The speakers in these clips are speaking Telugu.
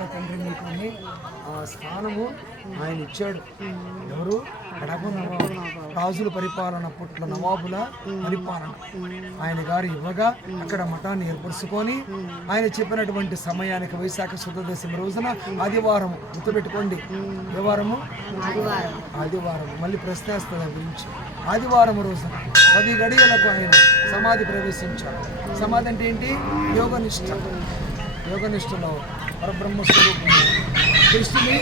తండ్రి అని ఆ స్థానము ఆయన ఇచ్చాడు. ఎవరు? కడప నవాబు. రాజుల పరిపాలన పుట్ల నవాబుల పరిపాలన. ఆయన గారు ఇవ్వగా అక్కడ మఠాన్ని ఏర్పరుచుకొని ఆయన చెప్పినటువంటి సమయానికి వైశాఖ శుద్ధ దశమి రోజున ఆదివారం గుర్తుపెట్టుకోండి. ఏ వారము? ఆదివారం. మళ్ళీ ప్రశ్నేస్తుంది దాని గురించి. ఆదివారం రోజున పది గడియలకు ఆయన సమాధి ప్రవేశించాడు. సమాధి అంటే ఏంటి? యోగనిష్ట. యోగనిష్టలో పరబ్రహ్మ స్వరూపం కృష్ణుని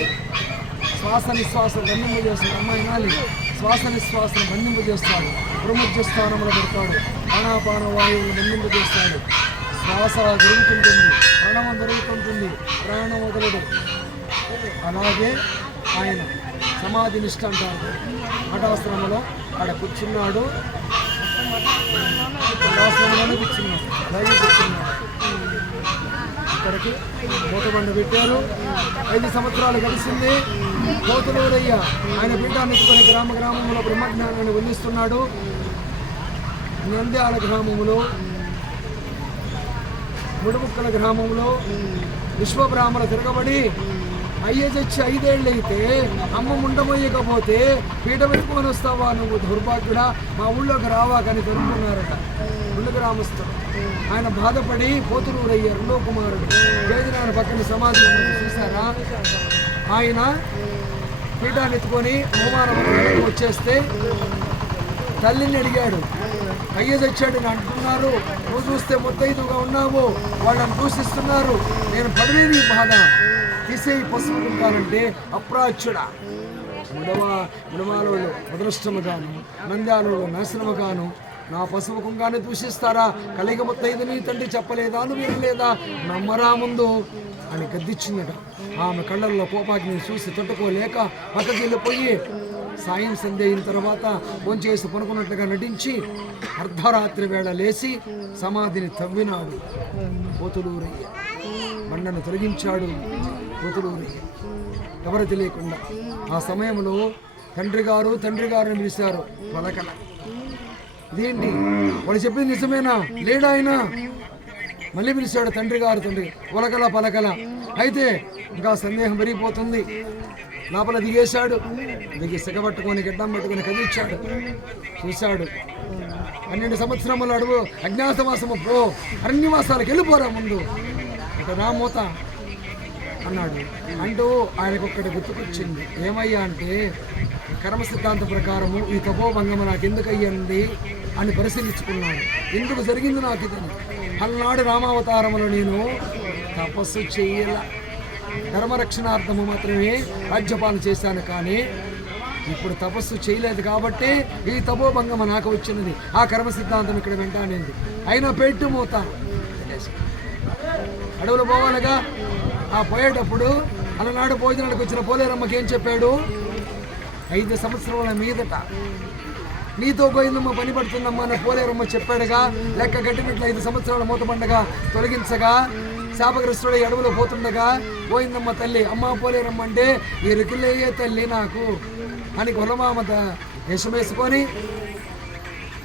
శ్వాస నిశ్వాసం బంధింపు అమ్మాయి నాలి శ్వాస నిశ్వాసం బంధింపజేస్తాడు. ప్రముఖ స్థానంలో పెడతాడు. ప్రాణాపాన వాయువులు బంధింపజేస్తాడు. శ్వాస జరుగుతుంటుంది. ప్రాణం జరుగుతుంటుంది. ప్రాణం వదలడు. అలాగే ఆయన సమాధి నిష్ట అంటారు. మఠాశ్రమంలో ఆడ కూర్చున్నాడు. మఠాశ్రమంలోనే కూర్చున్నాడు. అలాగే కూర్చున్నాడు. ఇక్కడికి మూతబండ పెట్టారు ఐదు సంవత్సరాలు కలిసింది కోతులూరయ్య ఆయన పీఠాన్ని గ్రామ గ్రామంలో బ్రహ్మజ్ఞానాన్ని వెల్లిస్తున్నాడు. నంద్యాల గ్రామంలో ముడుముక్కల గ్రామంలో విశ్వబ్రాహ్మణ తిరగబడి అయ్యేజొచ్చి ఐదేళ్ళు అయితే అమ్మ ఉండబోయకపోతే పీట పెట్టుకొని వస్తావా నువ్వు దుర్భాగ్యుడా? మా ఊళ్ళోకి రావా కానీ దొరుకుతున్నారట ఊళ్ళో గ్రామస్తులు ఆయన బాధపడి పోతులూరయ్య రెండో కుమారుడు వేదినాయన పక్కన సమాధి చూసారా ఆయన పీఠాన్ని ఎత్తుకొని అవమానం వచ్చేస్తే తల్లిని అడిగాడు అయ్య తెచ్చాడు అని అంటున్నారు. నువ్వు చూస్తే ముత్తైదుగా ఉన్నావు. వాళ్ళని దూషిస్తున్నారు. నేను పడలేని ఈ బాధ. తీసేయి పసుపుకుంటానంటే అప్రాచ్యుడా. ముడవ ముడమాలోళ్ళు ముదృష్టముగాను నంద్యాలలో నాశనముగాను నా పసుపు కుంగానే దూషిస్తారా? కలిగ ముత్తైదుని తండ్రి చెప్పలేదా? నువ్వు వినలేదా? నమ్మరా ముందు అని గద్దిచ్చిందట ఆమె కళ్ళల్లో కోపాగ్ని చూసి తట్టుకోలేక పక్కకి వెళ్ళిపోయి సాయం సంధ్య అయిన తర్వాత భోంచేసి పనుకున్నట్లుగా నటించి అర్ధరాత్రి వేళ లేచి సమాధిని తవ్వినాడు. పోతులూరయ్య. బండను తొలగించాడు. పోతులూరయ్య ఎవరు తెలియకుండా ఆ సమయంలో తండ్రి గారు తండ్రి గారు పిలిచారు పలకల ఇదేంటి? వాళ్ళు చెప్పింది నిజమేనా? లేడా ఆయన? మళ్ళీ పిలిచాడు తండ్రి గారు తండ్రి పొలకల పలకల. అయితే ఇంకా సందేహం పెరిగిపోతుంది. లోపల దిగేశాడు. దిగి సిగబట్టుకొని గిడ్డం పట్టుకొని కదిలిచ్చాడు చూశాడు. పన్నెండు సంవత్సరములు అడుగు అజ్ఞాతవాసము పో. అరణ్యవాసాలకు వెళ్ళిపోరా ముందు. ఇక రామూత అన్నాడు. అంటూ ఆయనకు ఒక్కటి గుర్తుకొచ్చింది. ఏమయ్యా అంటే కర్మ సిద్ధాంత ప్రకారము ఈ తపోభంగము నాకు ఎందుకు అయ్యింది అని పరిశీలించుకున్నాను ఎందుకు జరిగింది నాకు ఇది? అలనాడు రామావతారములో నేను తపస్సు చేయాల. ధర్మరక్షణార్థము మాత్రమే రాజ్యపాలన చేశాను కానీ ఇప్పుడు తపస్సు చేయలేదు కాబట్టి ఈ తపోభంగమ నాకు వచ్చినది. ఆ కర్మ సిద్ధాంతం ఇక్కడ వెంటానేది అయినా పెట్టు మూత. అడవులు పోవాలగా? ఆ పోయేటప్పుడు అలనాడు భోజనానికి వచ్చిన పోలేరమ్మకి ఏం చెప్పాడు? ఐదు సంవత్సరాల మీదట నీతో గోయిందమ్మ పని పడుతుందమ్మా అని పోలేరమ్మ చెప్పాడుగా లెక్క కట్టినట్లు ఐదు సంవత్సరాల మూతపండగా తొలగించగా శాపగ్రస్తుడు అడవులో పోతుండగా పోయిందమ్మ తల్లి అమ్మ పోలేరమ్మ అంటే ఈ తల్లి నాకు అని కులమామ యశమేసుకొని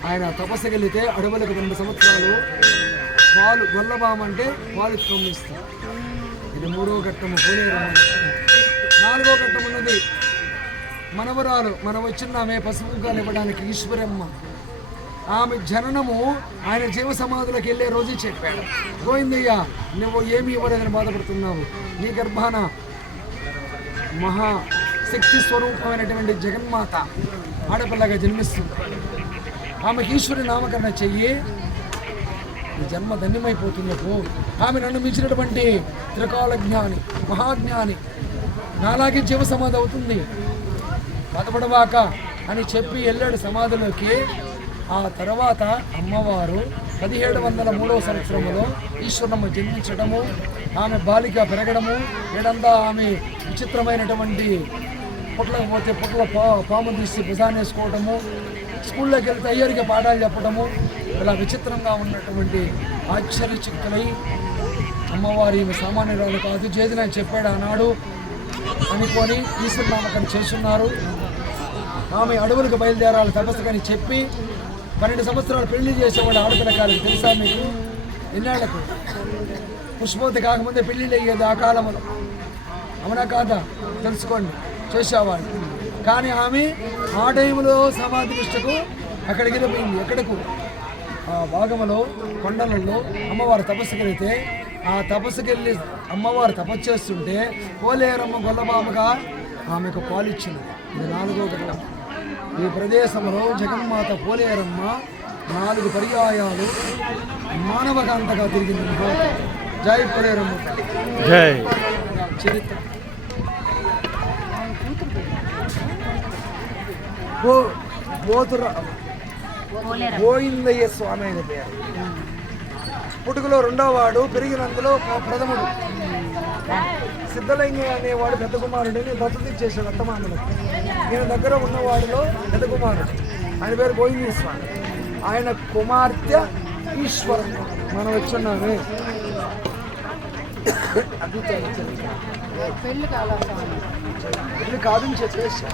ఆయన తపస్సు వెళితే అడవులకు రెండు సంవత్సరాలు పాలు గొల్లబామంటే పాలు తొమ్మిస్తారు ఇది మూడో ఘట్టము పోలేరమ్మ నాలుగో ఘట్టం ఉన్నది. మనవరాలు మనం వచ్చిన ఆమె పసుపుగా ఇవ్వడానికి ఈశ్వరమ్మ. ఆమె జననము ఆయన జీవ సమాధులకు వెళ్ళే రోజు చెప్పాడు. గోవిందయ్య నువ్వు ఏమి ఇవ్వలేదని బాధపడుతున్నావు. నీ గర్భాన మహా శక్తి స్వరూపమైనటువంటి జగన్మాత ఆడపిల్లగా జన్మిస్తుంది. ఆమెకి ఈశ్వరి నామకరణ చెయ్యి. ఈ జన్మ ధన్యమైపోతుంది ఆమె నన్ను మించినటువంటి త్రికాల జ్ఞాని మహాజ్ఞాని. నాలాగే జీవ సమాధి అవుతుంది. బతపడవాక అని చెప్పి వెళ్ళాడు సమాధిలోకి. ఆ తర్వాత అమ్మవారు పదిహేడు వందల మూడవ సంవత్సరంలో ఈశ్వరమ్మ జన్మించడము ఆమె బాలిక పెరగడము ఏడంతా ఆమె విచిత్రమైనటువంటి పుట్లకు పోతే పుట్ల పా పాము తీసి భుజాన్ని వేసుకోవడము స్కూల్లోకి వెళ్తే అయ్యరికి పాఠాలు చెప్పడము ఇలా విచిత్రంగా ఉన్నటువంటి ఆశ్చర్యచిక్కులై అమ్మవారి సామాన్యురాలు కాదు చేదిన చెప్పాడు ఆనాడు అనుకొని ఈశ్వర నామకం చేస్తున్నారు. ఆమె అడవులకు బయలుదేరాలి తపస్సుకని చెప్పి పన్నెండు సంవత్సరాలు పెళ్ళి చేసేవాడు ఆడపిల్ల కాలేదు తెలుసా మీకు? ఎన్నేళ్ళకు? పుష్పవతి కాకముందే పెళ్ళిళ్ళు అయ్యేది ఆ కాలంలో అవునా కాదా? తెలుసుకోండి చేసేవాడు. కానీ ఆమె ఆ టైంలో సమాధి నిష్టకు అక్కడికి వెళ్ళిపోయింది. ఎక్కడకు? భాగంలో కొండలలో అమ్మవారు తపస్సుకి వెళితే ఆ తపస్సుకి వెళ్ళి అమ్మవారు తపస్సు చేస్తుంటే పోలేరమ్మ గొల్లబామగా ఆమెకు పాలిచ్చింది. ఇది నాలుగో ఘట్టం ఈ ప్రదేశంలో జగన్మాత పోలేరమ్మ నాలుగు పర్యాయాలు మానవకాంతగా తిరిగింది. జై పోలేరమ్మ జై. చరిత్ర. ఓ పోతుర గోవిందయ్య స్వామి అయిన పేరు. పుట్టుకలో రెండో వాడు పెరిగినందులో ప్రథముడు. సిద్ధలింగ అనేవాడు పెద్ద కుమారుడిని దత్తత ఇచ్చేసాడు అత్తమామలకు ఈయన దగ్గర ఉన్నవాడిలో పెద్ద కుమారుడు. ఆయన పేరు గోవిందయ్య స్వామి. ఆయన కుమార్తె ఈశ్వరం. మనం వచ్చున్నామే. పెళ్ళి పెళ్ళి కాదని చెప్పేసి.